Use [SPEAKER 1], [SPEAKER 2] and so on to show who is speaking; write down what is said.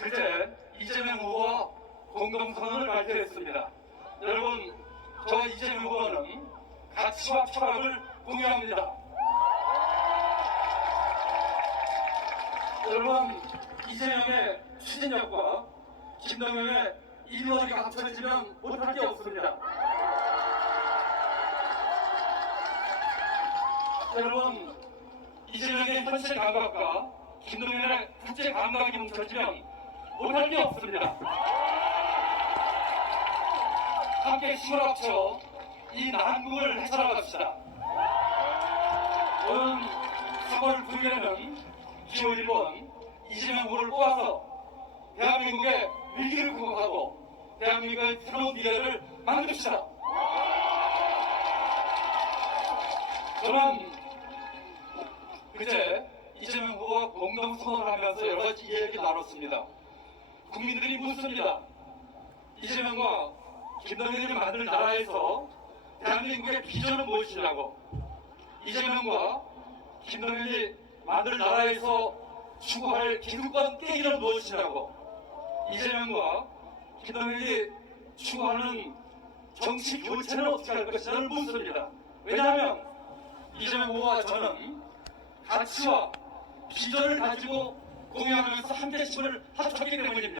[SPEAKER 1] 그제 이재명 후보와 공동선언을 발표했습니다. 여러분, 저 이재명 후보는 가치와 철학을 공유합니다. 여러분, 이재명의 추진력과 김동영의 이루어지가 합쳐지면 못할 게 없습니다. 여러분, 이재명의 현실 감각과 김동연의 국제 감각이 뭉쳐지면 못할 게 없습니다. 함께 힘을 합쳐 이 난국을 해결합시다. 오는 3월 9일에는 기호일본 이재명 후보를 뽑아서 대한민국의 위기를 극복하고 대한민국의 새로운 미래를 만듭시다. 저는 그제 이재명 후보와 공동 선언을 하면서 여러 가지 이야기를 나눴습니다. 국민들이 묻습니다. 이재명과 김동연이 만든 나라에서 대한민국의 비전은 무엇이냐고 이재명과 김동연이 만들 나라에서 추구할 기득권 깨기는 무엇이냐고 이재명과 김동연이 추구하는 정치 교체는 어떻게 할 것이냐를 묻습니다. 왜냐하면 이재명 후보와 저는 가치와 비전을 가지고 공유하면서 함께 힘을 합쳤기 때문입니다.